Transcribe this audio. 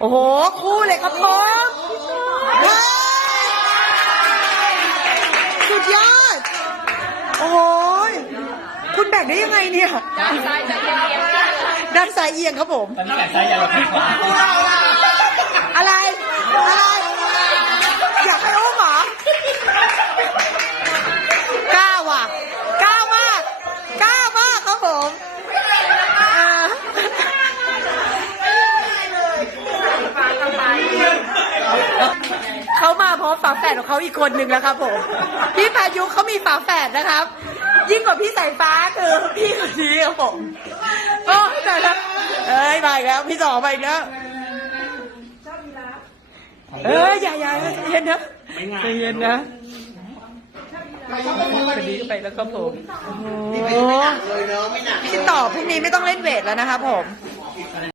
โอ้โหคู่เลยครับผมสุดยอดโอ้โหคุณแบ่งได้ยังไงเนี่ยด้านซ้ายจะเอียงด้านซ้ายเอียงครับผมตอนนี้แบ่งซ้ายยาวกว่าขวาอะไรอยากให้อุ้มเหรอกล้าว่ะกล้ามากกล้ามากครับผมเขามาพร้อมฝาแฝดของเขาอีกคนหนึ่งแล้วครับผมพี่พายุเขามีฝาแฝดนะครับยิ่งกว่าพี่สายฟ้าคือพี่คนนี้ครับผมโอ้แต่ละมาอีกแล้วพี่สองมาอีกแล้วอย่าเย็นนะใจเย็นนะคนนี้ไปแล้วครับผมโอ้พี่ต่อพรุ่งนี้ไม่ต้องเล่นเวทแล้วนะครับผม